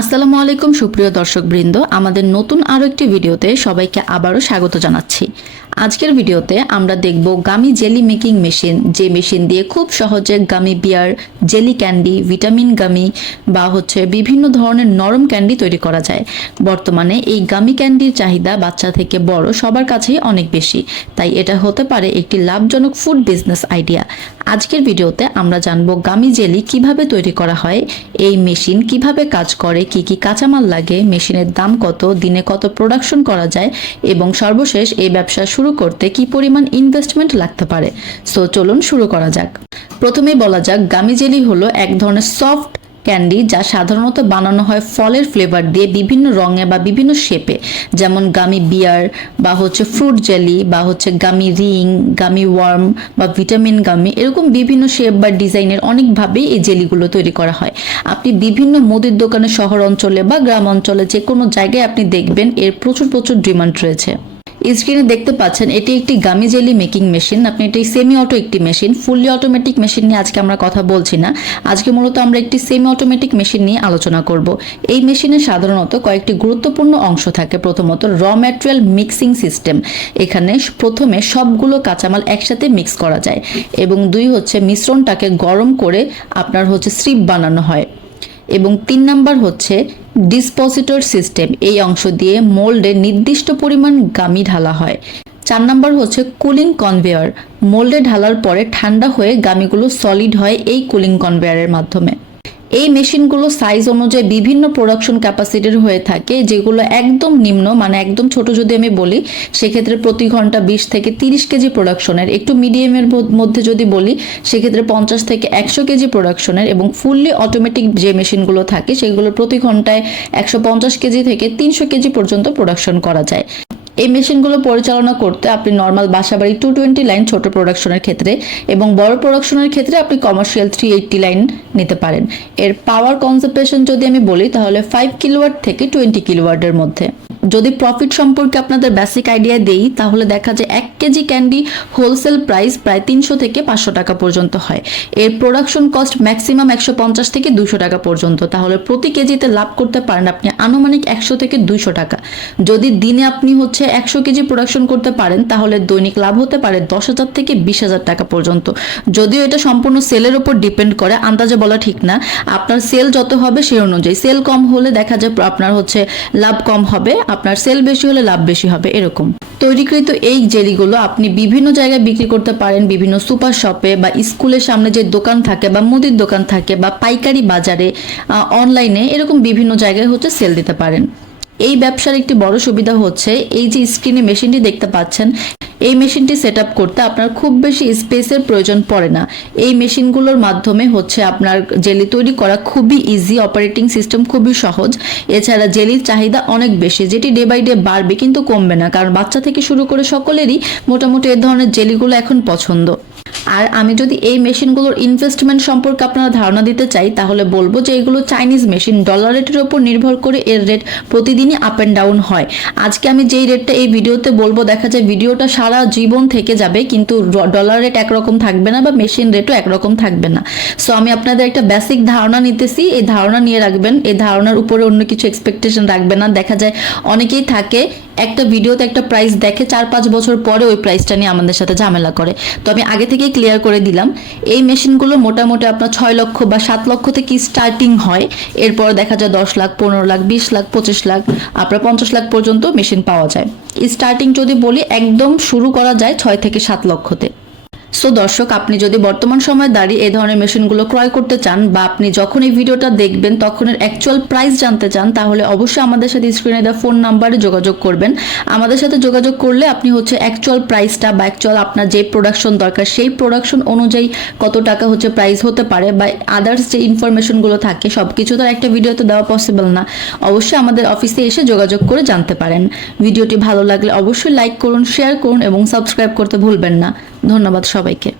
আসসালামু আলাইকুম সুপ্রিয় দর্শকবৃন্দ, আমাদের নতুন আরও একটি ভিডিওতে সবাইকে আবারও স্বাগত জানাচ্ছি। আজকের ভিডিওতে আমরা দেখব গামি জেলি মেকিং মেশিন, যে মেশিন দিয়ে খুব সহজে গামি বিয়ার, জেলি ক্যান্ডি, ভিটামিন গামি বা বিভিন্ন ধরনের নরম ক্যান্ডি তৈরি করা যায়। বর্তমানে এই গামি ক্যান্ডির চাহিদা বাচ্চা থেকে বড় সবার কাছেই অনেক বেশি, তাই এটা হতে পারে একটি লাভজনক ফুড বিজনেস আইডিয়া। আজকের ভিডিওতে আমরা জানব গামি জেলি কিভাবে তৈরি করা হয়, এই মেশিন কিভাবে কাজ করে, কি কি কাঁচামাল লাগে, মেশিনের দাম কত, দিনে কত প্রোডাকশন করা যায় এবং সর্বশেষ এই ব্যবসা শুরু করতে কি পরিমাণ ইনভেস্টমেন্ট লাগতে পারে। সো চলুন শুরু করা যাক। প্রথমেই বলা যাক, গামি জেলি হলো এক ধরনের সফট ক্যান্ডি যা সাধারণত বানানো হয় ফলের ফ্লেভার দিয়ে বিভিন্ন রঙে বা বিভিন্ন শেপে, যেমন গামি বিয়ার বা ফ্রুট জেলি বা গামি রিং, গামি ওয়ার্ম বা ভিটামিন গামি, এরকম বিভিন্ন শেপ বা ডিজাইনের অনেকভাবেই এই জেলিগুলো তৈরি করা হয়। আপনি বিভিন্ন মুদির দোকানে, শহর অঞ্চলে বা গ্রাম অঞ্চলে যে কোনো জায়গায় আপনি দেখবেন এর প্রচুর ডিমান্ড রয়েছে। স্ক্রিনে দেখতে পাচ্ছেন এটি একটি গামি জেলি মেকিং মেশিন। আপনি এটি সেমি অটো একটি মেশিন, ফুললি অটোমেটিক মেশিন নিয়ে আজকে আমরা কথা বলছি না। আজকে মূলত আমরা একটি সেমি অটোমেটিক মেশিন নিয়ে আলোচনা করব। এই মেশিনে সাধারণত কয়েকটি গুরুত্বপূর্ণ অংশ থাকে। প্রথমত র ম্যাটেরিয়াল মিক্সিং সিস্টেম, এখানে প্রথমে সবগুলো কাঁচামাল একসাথে মিক্স করা যায়, এবং দুই মিশ্রণটাকে গরম করে আপনার স্ট্রিপ বানানো হয়, এবং 3 নাম্বার ডিসপোজিটর সিস্টেম, এই অংশ দিয়ে মোল্ডে নির্দিষ্ট পরিমাণ গামি ঢালা হয়। 4 নাম্বার কুলিং কনভেয়ার, মোল্ডে ঢালার পরে ঠান্ডা হয়ে গামিগুলো সলিড হয় এই কুলিং কনভেয়ারের মাধ্যমে। এই মেশিনগুলো সাইজ অনুযায়ী বিভিন্ন প্রোডাকশন ক্যাপাসিটির হয়ে থাকে, যেগুলো একদম নিম্ন মানে একদম ছোট যদি আমি বলি সেক্ষেত্রে প্রতি ঘন্টা 20 থেকে 30 কেজি প্রোডাকশনের, একটু মিডিয়ামের মধ্যে যদি বলি সেক্ষেত্রে 50 থেকে 100 কেজি প্রোডাকশনের, এবং ফুললি অটোমেটিক যে মেশিনগুলো থাকে সেগুলো প্রতি ঘন্টায় 150 কেজি থেকে 300 কেজি পর্যন্ত প্রোডাকশন করা যায়। এই মেশিনগুলো পরিচালনা করতে আপনি নর্মাল বাসাবাড়ি 220 লাইন ছোট প্রোডাকশনের ক্ষেত্রে, এবং বড় প্রোডাকশনের ক্ষেত্রে আপনি কমার্শিয়াল 380 লাইন নিতে পারেন। এর পাওয়ার কনজাম্পশন যদি আমি বলি তাহলে 5 কিলোওয়াট থেকে 20 কিলোওয়াটের মধ্যে। যদি প্রফিট সম্পর্কে আপনাদের বেসিক আইডিয়া দেই তাহলে দেখা যায় 1 কেজি ক্যান্ডি হোলসেল প্রাইস প্রায় 300 থেকে 500 টাকা পর্যন্ত হয়। এর প্রোডাকশন কস্ট ম্যাক্সিমাম 150 থেকে 200 টাকা পর্যন্ত, তাহলে প্রতি কেজিতে লাভ করতে পারেন আপনি আনুমানিক 100 থেকে 200 টাকা। যদি দিনে আপনি 100 কেজি প্রোডাকশন করতে পারেন তাহলে দৈনিক লাভ হতে পারে 10,000 থেকে 20,000 টাকা পর্যন্ত। যদিও এটা সম্পূর্ণ সেলের উপর ডিপেন্ড করে, আন্দাজে বলা ঠিক না। আপনার সেল যত হবে সেই অনুযায়ী, সেল কম হলে দেখা যায় আপনার লাভ কম হবে, আপনার সেল বেশি হলে লাভ বেশি হবে, এরকম। তৈরিকৃত এই জেলিগুলো আপনি বিভিন্ন জায়গায় বিক্রি করতে পারেন, বিভিন্ন সুপার শপে বা স্কুলের সামনে যে দোকান থাকে বা মুদির দোকান থাকে বা পাইকারি বাজারে, অনলাইনে, এরকম বিভিন্ন জায়গায় সেল দিতে পারেন। এই ব্যবসার একটি বড় সুবিধা এই যে স্ক্রিনে মেশিনটি দেখতে পাচ্ছেন, এই মেশিনটি সেট আপ করতে আপনার খুব বেশি স্পেসের প্রয়োজন পড়ে না। এই মেশিনগুলোর মাধ্যমে আপনার জেলি তৈরি করা খুবই ইজি, অপারেটিং সিস্টেম খুবই সহজ। এছাড়া জেলির চাহিদা অনেক বেশি, যেটি ডে বাই ডে বাড়বে কিন্তু কমবে না, কারণ বাচ্চা থেকে শুরু করে সকলেরই মোটামুটি এই ধরনের জেলিগুলো এখন পছন্দ। আর আমি যদি এই মেশিনগুলোর ইনভেস্টমেন্ট সম্পর্কে আপনারা ধারণা দিতে চাই তাহলে বলবো যে এগুলো চাইনিজ মেশিন, ডলার রেটের উপর নির্ভর করে এর রেট প্রতিদিনই আপ অ্যান্ড ডাউন হয়। আজকে আমি যেই রেটটা এই ভিডিওতে বলবো দেখা যায় ভিডিওটা সারা জীবন থেকে যাবে, কিন্তু ডলার রেট একরকম থাকবে না বা মেশিন রেটও একরকম থাকবে না। সো আমি আপনাদের একটা বেসিক ধারণা নিতেছি, এই ধারণা নিয়ে রাখবেন, এই ধারণার উপরে অন্য কিছু এক্সপেকটেশন রাখবেন না। দেখা যায় অনেকেই থাকে একটা ভিডিওতে একটা প্রাইস দেখে 4-5 বছর পরে ওই প্রাইসটা নিয়ে আমাদের সাথে ঝামেলা করে। তো আমি আগে থেকেই ক্লিয়ার করে দিলাম, এই মেশিনগুলো মোটামুটি আপনার 6 লক্ষ বা 7 লক্ষ থেকে স্টার্টিং হয়, এরপর দেখা যায় 10 লাখ, 15 লাখ, 20 লাখ, 25 লাখ, আপনার 50 লাখ পর্যন্ত মেশিন পাওয়া যায়। স্টার্টিং যদি বলি একদম শুরু করা যায় 6 থেকে 7 লক্ষতে। সো দর্শক, আপনি যদি বর্তমান সময়ে দাঁড়িয়ে এই ধরনের মেশিনগুলো ক্রয় করতে চান বা আপনি যখন এই ভিডিওটা দেখবেন তখন এর অ্যাকচুয়াল প্রাইস জানতে চান, তাহলে অবশ্যই আমাদের সাথে স্ক্রিনে দেওয়া ফোন নাম্বারে যোগাযোগ করবেন। আমাদের সাথে যোগাযোগ করলে আপনি অ্যাকচুয়াল প্রাইসটা বা অ্যাকচুয়াল আপনার যে প্রোডাকশন দরকার সেই প্রোডাকশন অনুযায়ী কত টাকা প্রাইস হতে পারে বা আদার্স যে ইনফরমেশনগুলো থাকে সব কিছু তো একটা ভিডিওতে দেওয়া পসিবল না। অবশ্যই আমাদের অফিসে এসে যোগাযোগ করে জানতে পারেন। ভিডিওটি ভালো লাগলে অবশ্যই লাইক করুন, শেয়ার করুন এবং সাবস্ক্রাইব করতে ভুলবেন না। ধন্যবাদ সবাইকে।